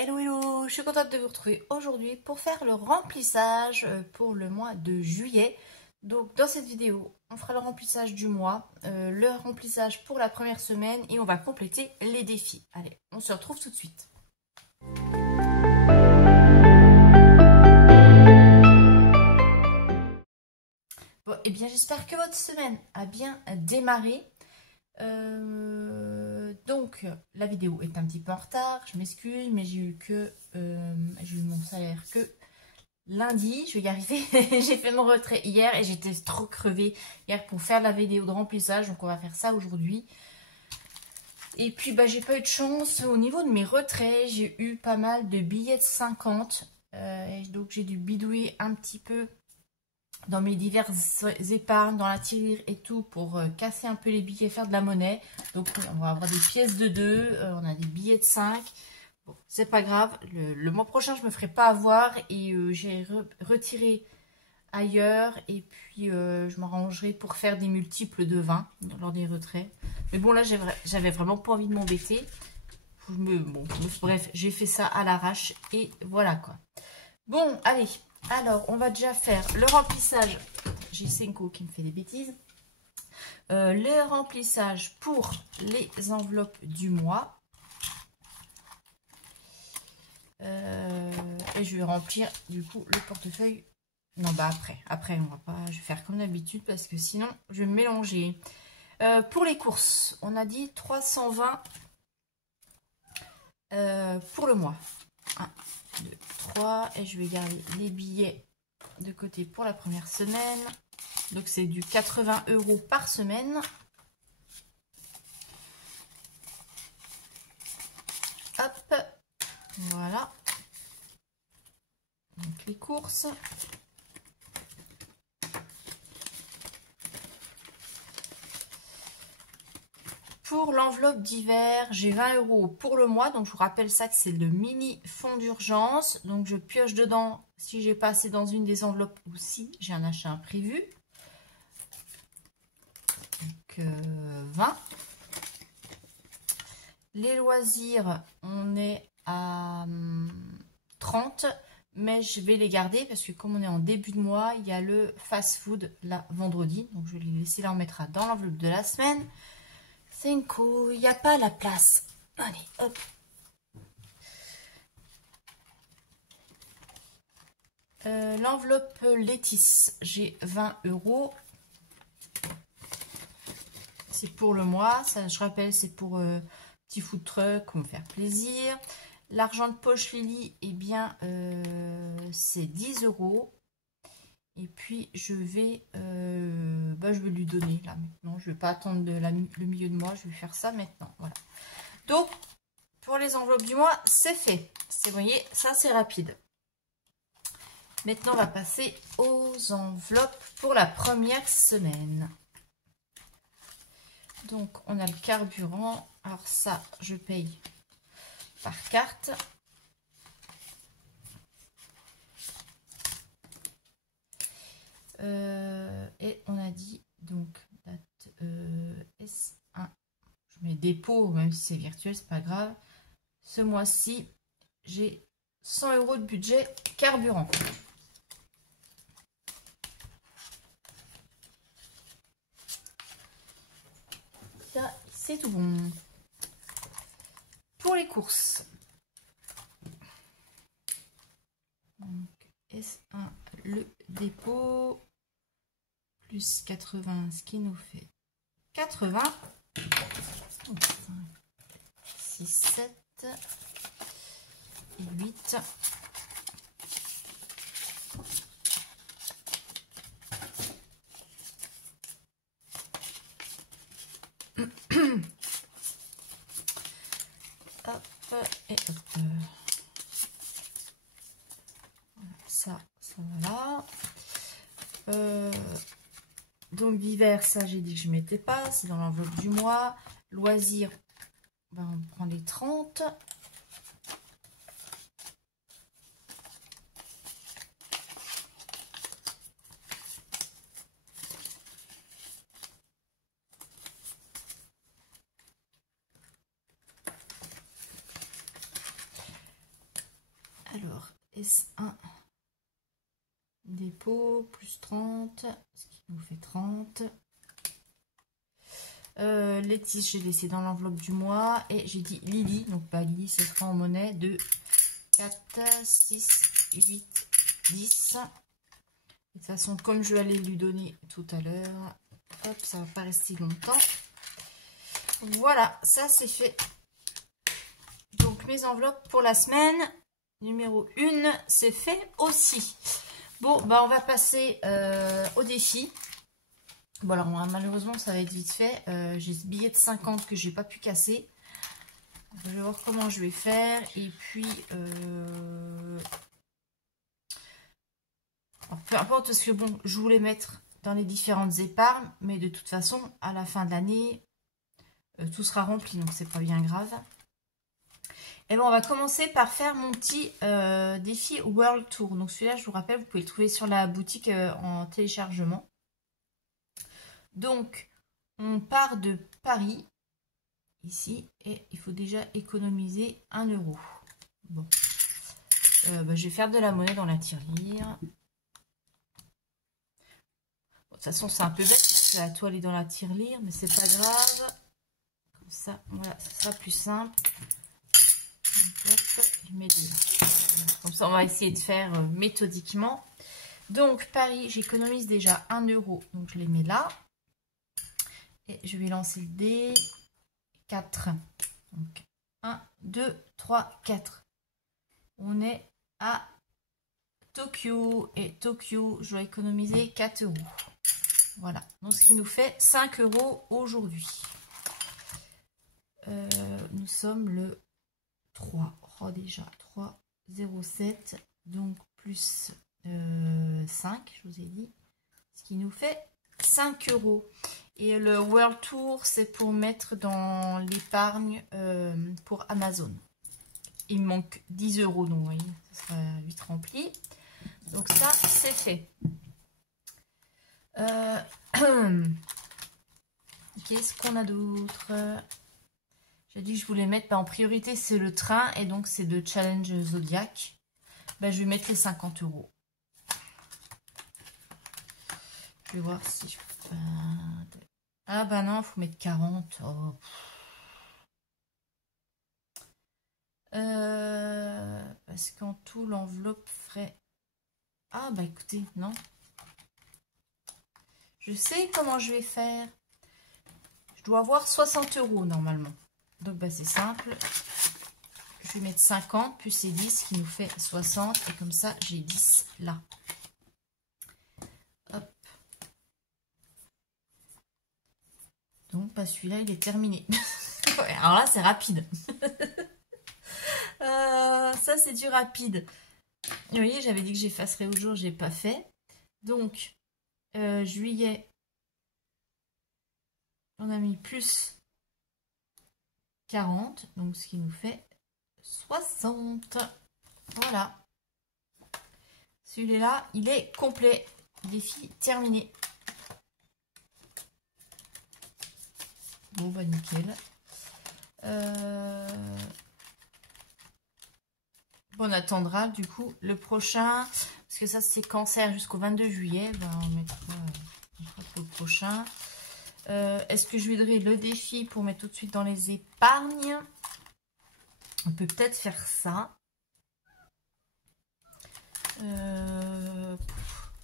Hello hello, je suis contente de vous retrouver aujourd'hui pour faire le remplissage pour le mois de juillet. Donc dans cette vidéo, on fera le remplissage du mois, le remplissage pour la première semaine et on va compléter les défis. Allez, on se retrouve tout de suite. Bon, et bien j'espère que votre semaine a bien démarré. Donc la vidéo est un petit peu en retard, je m'excuse, mais j'ai eu mon salaire que lundi, je vais y arriver. J'ai fait mon retrait hier et j'étais trop crevée hier pour faire la vidéo de remplissage, donc on va faire ça aujourd'hui. Et puis j'ai pas eu de chance au niveau de mes retraits, j'ai eu pas mal de billets de 50, et donc j'ai dû bidouiller un petit peu dans mes diverses épargnes, dans la tirelire et tout, pour casser un peu les billets, faire de la monnaie. Donc on va avoir des pièces de 2, on a des billets de 5. Bon, c'est pas grave, le mois prochain je me ferai pas avoir et j'ai retiré ailleurs et puis je m'arrangerai pour faire des multiples de 20 lors des retraits. Mais bon là j'avais vraiment pas envie de m'embêter. Bon, bref, j'ai fait ça à l'arrache et voilà quoi. Bon, allez. Alors, on va déjà faire le remplissage. J'ai Senko qui me fait des bêtises. Le remplissage pour les enveloppes du mois. Et je vais remplir du coup le portefeuille. Non, après, on va pas. Je vais faire comme d'habitude parce que sinon, je vais me mélanger. Pour les courses, on a dit 320 pour le mois. 1, 2, 3. Et je vais garder les billets de côté pour la première semaine. Donc c'est du 80 € par semaine. Hop, voilà. Donc les courses. Pour l'enveloppe d'hiver, j'ai 20 € pour le mois. Donc je vous rappelle ça que c'est le mini fonds d'urgence. Donc je pioche dedans si j'ai pas assez dans une des enveloppes ou si j'ai un achat imprévu. Donc 20. Les loisirs, on est à 30. Mais je vais les garder parce que comme on est en début de mois, il y a le fast-food là vendredi. Donc je vais les laisser là, on mettra dans l'enveloppe de la semaine. Senko, il n'y a pas la place. Allez, hop. L'enveloppe Létis, j'ai 20 €. C'est pour le mois. Ça, je rappelle, c'est pour petit food truck, pour me faire plaisir. L'argent de poche Lily, eh bien, c'est 10 €. Et puis, je vais lui donner là maintenant. Je ne vais pas attendre le milieu de mois. Je vais faire ça maintenant. Voilà. Donc, pour les enveloppes du mois, c'est fait. Vous voyez, ça, c'est rapide. Maintenant, on va passer aux enveloppes pour la première semaine. Donc, on a le carburant. Alors ça, je paye par carte. Et on a dit, donc, date S1. Je mets dépôt, même si c'est virtuel, c'est pas grave. Ce mois-ci, j'ai 100 € de budget carburant. Ça, c'est tout bon. Pour les courses. Donc, S1, le dépôt. Plus 80, ce qui nous fait 80. 5, 6, 7 et 8. Hop et hop. Voilà, ça va là. Donc d'hiver, ça j'ai dit que je ne mettais pas, c'est dans l'enveloppe du mois. Loisirs, on prend les 30. Alors, S1 dépôt plus 30, ce qui nous fait 30. Les tiges, j'ai laissé dans l'enveloppe du mois. Et j'ai dit Lily. Donc, bah, Lily, ce sera en monnaie de 4, 6, 8, 10. De toute façon, comme je vais aller lui donner tout à l'heure, hop, ça va pas rester longtemps. Voilà, ça c'est fait. Donc, mes enveloppes pour la semaine numéro 1, c'est fait aussi. Bon, bah, on va passer au défi. Bon, alors, malheureusement, ça va être vite fait. J'ai ce billet de 50 que j'ai pas pu casser. Je vais voir comment je vais faire. Et puis, alors, peu importe, parce que bon, je voulais mettre dans les différentes épargnes. Mais de toute façon, à la fin de l'année, tout sera rempli. Donc, c'est pas bien grave. Et bon, on va commencer par faire mon petit défi World Tour. Donc, celui-là, je vous rappelle, vous pouvez le trouver sur la boutique en téléchargement. Donc, on part de Paris, ici, et il faut déjà économiser 1 €. Bon, bah, je vais faire de la monnaie dans la tirelire. Bon, de toute façon, c'est un peu bête, parce que la toile est dans la tirelire, mais c'est pas grave. Comme ça, voilà, ça sera plus simple. Donc, hop, je mets dedans. Comme ça, on va essayer de faire méthodiquement. Donc, Paris, j'économise déjà 1 €, donc je les mets là. Et je vais lancer le dé. 4. Donc, 1, 2, 3, 4. On est à Tokyo. Et Tokyo, je dois économiser 4 €. Voilà. Donc, ce qui nous fait 5 € aujourd'hui. Nous sommes le 3. Oh, déjà, 3, 0, 7. Donc, plus 5, je vous ai dit. Ce qui nous fait 5 €. Et le World Tour, c'est pour mettre dans l'épargne pour Amazon. Il me manque 10 €, donc vous voyez, ça sera vite rempli. Donc ça, c'est fait. Qu'est-ce qu'on a d'autre? J'ai dit que je voulais mettre, en priorité, c'est le train, et donc c'est de Challenge Zodiac. Ben, je vais mettre les 50 €. Je vais voir si je peux... Ah bah non, il faut mettre 40. Oh. Parce qu'en tout, l'enveloppe ferait... Ah bah écoutez, non. Je sais comment je vais faire. Je dois avoir 60 € normalement. Donc bah c'est simple. Je vais mettre 50 plus ces 10 qui nous fait 60. Et comme ça, j'ai 10 là. Hop. Donc bah celui-là, il est terminé. Alors là, c'est rapide. Ça, c'est du rapide. Vous voyez, j'avais dit que j'effacerais au jour, j'ai pas fait. Donc, juillet, on a mis plus 40, donc ce qui nous fait 60. Voilà. Celui-là, il est complet. Défi terminé. Bon, bah nickel. On attendra du coup le prochain, parce que ça c'est cancer jusqu'au 22 juillet. Ben, on mettra pour le prochain. Est-ce que je voudrais le défi pour mettre tout de suite dans les épargnes? On peut peut-être faire ça.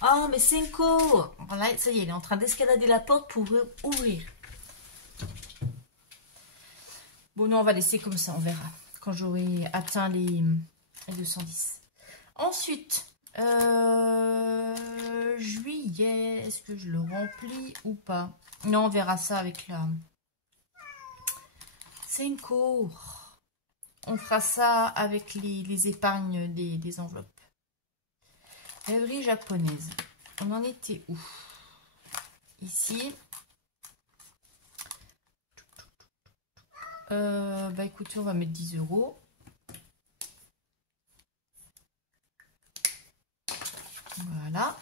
Ah, mais Cinco! Voilà, ça y est, il est en train d'escalader la porte pour ouvrir. Bon, non, on va laisser comme ça, on verra. Quand j'aurai atteint les 210. Ensuite, juillet, est-ce que je le remplis ou pas? Non, on verra ça avec la Cinco. On fera ça avec les épargnes des enveloppes. Rêverie japonaise. On en était où? Ici. Bah écoutez, on va mettre 10 €. Voilà.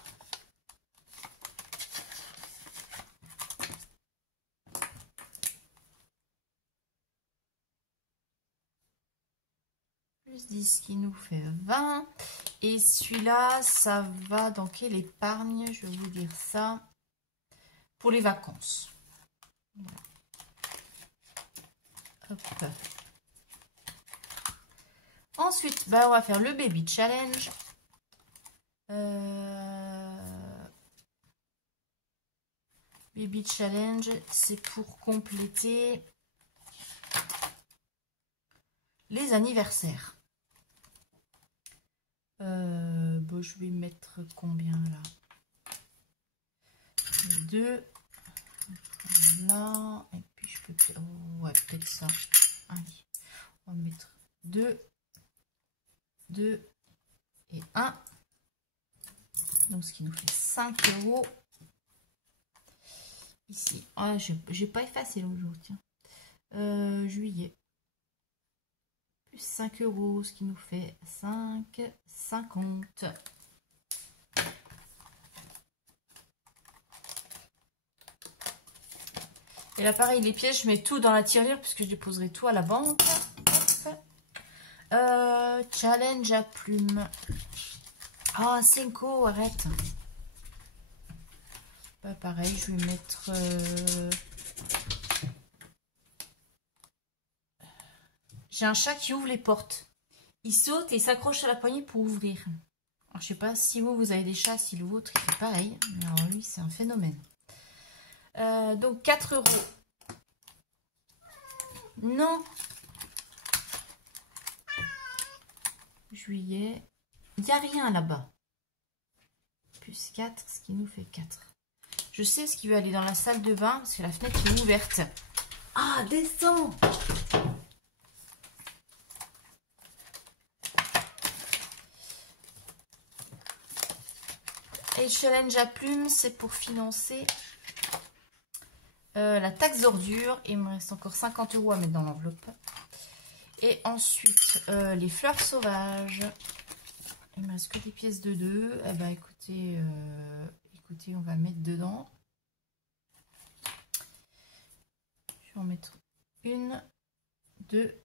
Plus plus 10 qui nous fait 20. Et celui-là, ça va dans quelle épargne? Je vais vous dire ça. Pour les vacances. Voilà. Hop. Ensuite, bah, on va faire le baby challenge. Baby challenge, c'est pour compléter les anniversaires. Bon, je vais mettre combien là? 2. Là. Et puis je peux... Oh, ouais, peut-être ça. Allez. On va mettre 2. 2 et 1. Donc ce qui nous fait 5 €. Ici. Ah, je n'ai pas effacé l'autre jour, tiens. Juillet. Plus 5 €, ce qui nous fait 5,50 €. Et là, pareil, les pièces, je mets tout dans la tirelire puisque je déposerai tout à la banque. Challenge à plumes. Ah, 5 €, arrête. Bah, pareil, je vais mettre... J'ai un chat qui ouvre les portes. Il saute et s'accroche à la poignée pour ouvrir. Alors, je sais pas si vous avez des chats, si le vôtre il fait pareil. Mais alors, lui, c'est un phénomène. Donc, 4 €. Non. Juillet. Il n'y a rien là-bas. Plus 4, ce qui nous fait 4. Je sais ce qui va aller dans la salle de bain parce que la fenêtre est ouverte. Ah, descends. Et le challenge à plumes, c'est pour financer la taxe d'ordure. Il me reste encore 50 € à mettre dans l'enveloppe. Et ensuite, les fleurs sauvages. Il me reste que des pièces de 2. Eh ben, écoutez, on va mettre dedans. Je vais en mettre 1, 2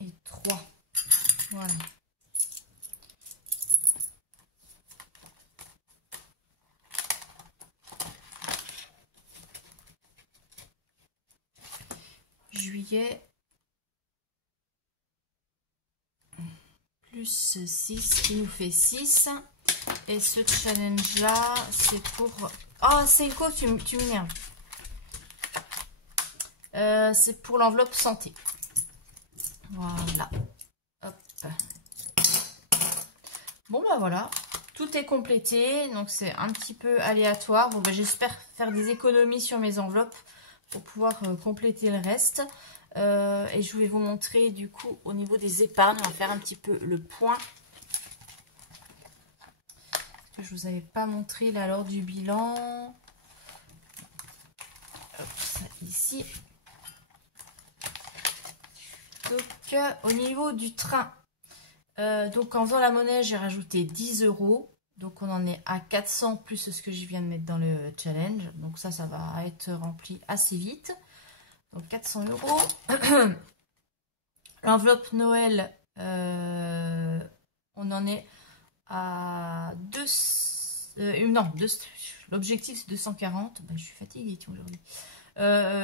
et 3. Voilà. Juillet. Plus 6 qui nous fait 6. Et ce challenge là, c'est pour... Oh, Seiko, tu m'énerves. C'est pour l'enveloppe santé. Voilà. Hop. Bon, bah voilà. Tout est complété. Donc, c'est un petit peu aléatoire. Bon, bah, j'espère faire des économies sur mes enveloppes pour pouvoir compléter le reste. Et je vais vous montrer du coup au niveau des épargnes. On va faire un petit peu le point. Que je vous avais pas montré là lors du bilan. Hop, ça ici. Donc au niveau du train, donc en faisant la monnaie, j'ai rajouté 10 €. Donc on en est à 400 plus ce que je viens de mettre dans le challenge. Donc ça va être rempli assez vite. Donc 400 €. L'enveloppe Noël, on en est à 2... non, l'objectif c'est 240. Ben, je suis fatiguée aujourd'hui.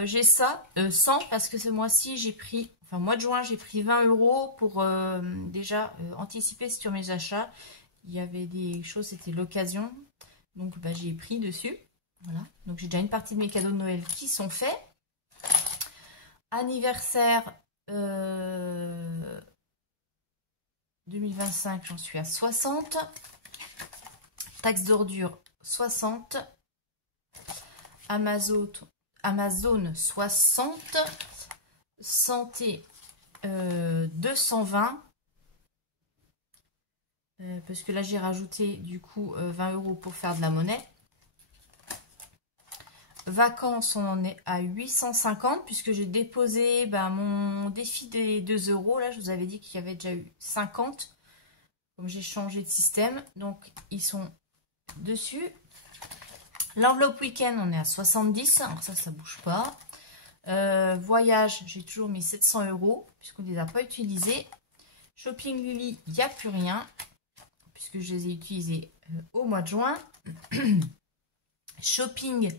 J'ai ça, 100 parce que ce mois-ci j'ai pris, enfin mois de juin j'ai pris 20 € pour déjà anticiper sur mes achats. Il y avait des choses, c'était l'occasion. Donc bah, j'ai pris dessus. Voilà. Donc j'ai déjà une partie de mes cadeaux de Noël qui sont faits. Anniversaire 2025, j'en suis à 60. Taxe d'ordure 60. Amazon 60. Santé 220. Parce que là j'ai rajouté du coup 20 € pour faire de la monnaie. Vacances, on en est à 850 puisque j'ai déposé mon défi des 2 €. Là, je vous avais dit qu'il y avait déjà eu 50. Comme j'ai changé de système. Donc, ils sont dessus. L'enveloppe week-end, on est à 70. Alors ça bouge pas. Voyage, j'ai toujours mes 700 € puisqu'on ne les a pas utilisés. Shopping Lily, il n'y a plus rien puisque je les ai utilisés au mois de juin. Shopping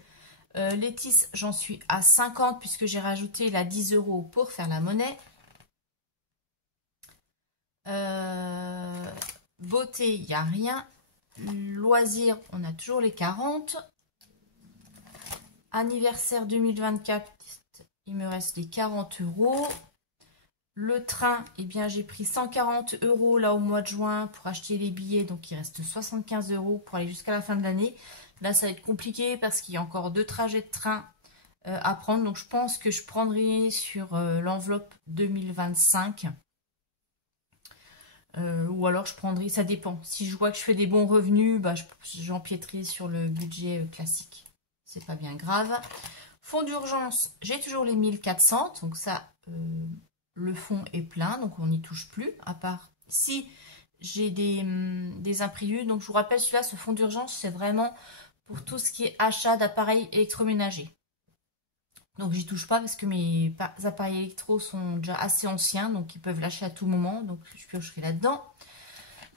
Letis, j'en suis à 50 puisque j'ai rajouté la 10 € pour faire la monnaie. Beauté, il n'y a rien. Loisirs, on a toujours les 40. Anniversaire 2024, il me reste les 40 €. Le train, eh bien j'ai pris 140 € là au mois de juin pour acheter les billets, donc il reste 75 € pour aller jusqu'à la fin de l'année. Là ça va être compliqué parce qu'il y a encore 2 trajets de train à prendre, donc je pense que je prendrai sur l'enveloppe 2025. Ou alors je prendrai, ça dépend. Si je vois que je fais des bons revenus, bah, j'empiéterai sur le budget classique. C'est pas bien grave. Fonds d'urgence, j'ai toujours les 1400. Donc ça, le fonds est plein. Donc on n'y touche plus. À part si j'ai des imprévus. Donc je vous rappelle, celui-là, ce fonds d'urgence, c'est vraiment pour tout ce qui est achat d'appareils électroménagers. Donc j'y touche pas parce que mes appareils électro sont déjà assez anciens. Donc ils peuvent lâcher à tout moment. Donc je piocherai là-dedans.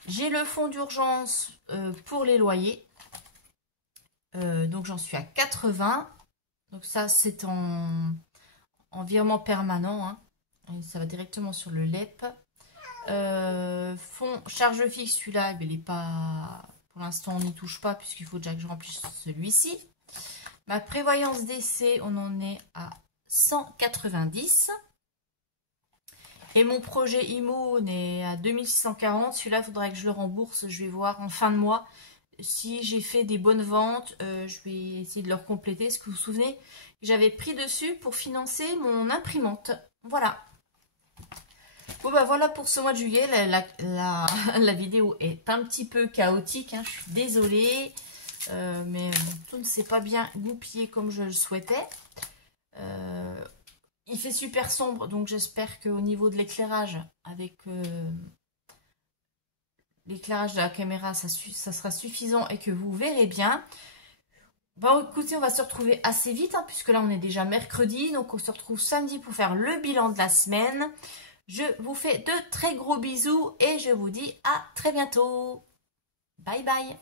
J'ai le fonds d'urgence pour les loyers. Donc j'en suis à 80. Donc ça c'est en virement permanent. Hein. Et ça va directement sur le LEP. Fonds charge fixe, celui-là, il n'est pas. Pour l'instant on n'y touche pas puisqu'il faut déjà que je remplisse celui-ci. Ma prévoyance d'essai, on en est à 190. Et mon projet IMO, on est à 2640. Celui-là, il faudrait que je le rembourse. Je vais voir en fin de mois si j'ai fait des bonnes ventes. Je vais essayer de leur compléter. Est-ce que vous vous souvenez, j'avais pris dessus pour financer mon imprimante. Voilà. Bon, bah voilà pour ce mois de juillet. La vidéo est un petit peu chaotique. Hein. Je suis désolée. Mais tout ne s'est pas bien goupillé comme je le souhaitais. Il fait super sombre, donc j'espère qu'au niveau de l'éclairage, avec l'éclairage de la caméra, ça sera suffisant et que vous verrez bien. Bon, écoutez, on va se retrouver assez vite, hein, puisque là, on est déjà mercredi. Donc, on se retrouve samedi pour faire le bilan de la semaine. Je vous fais de très gros bisous et je vous dis à très bientôt. Bye bye.